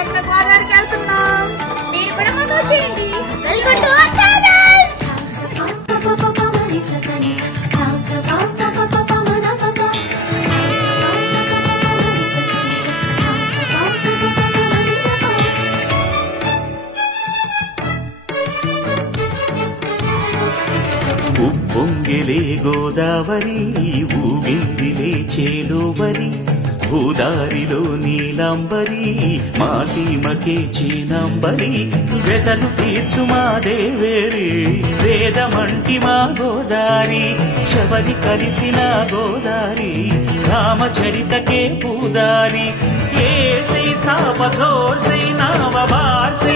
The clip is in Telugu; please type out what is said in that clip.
దక్షిణ గోదావరికి వెళ్తున్నాం. మీరు కూడా మాతో వచ్చేయండి. ఉప్పొంగిలే గోదావరి ఊగిందిలే చేలోవరి భూదారిలో నీలాంబరి మా సీమకే చీనాంబరి వెతలు తీర్చు మా దేవేరి వేదమంటి మా గోదారి శబరి కలిసిన గోదారి రామచరితకే పూదారి ఏసి చాప చోర్సి నావ బార్సి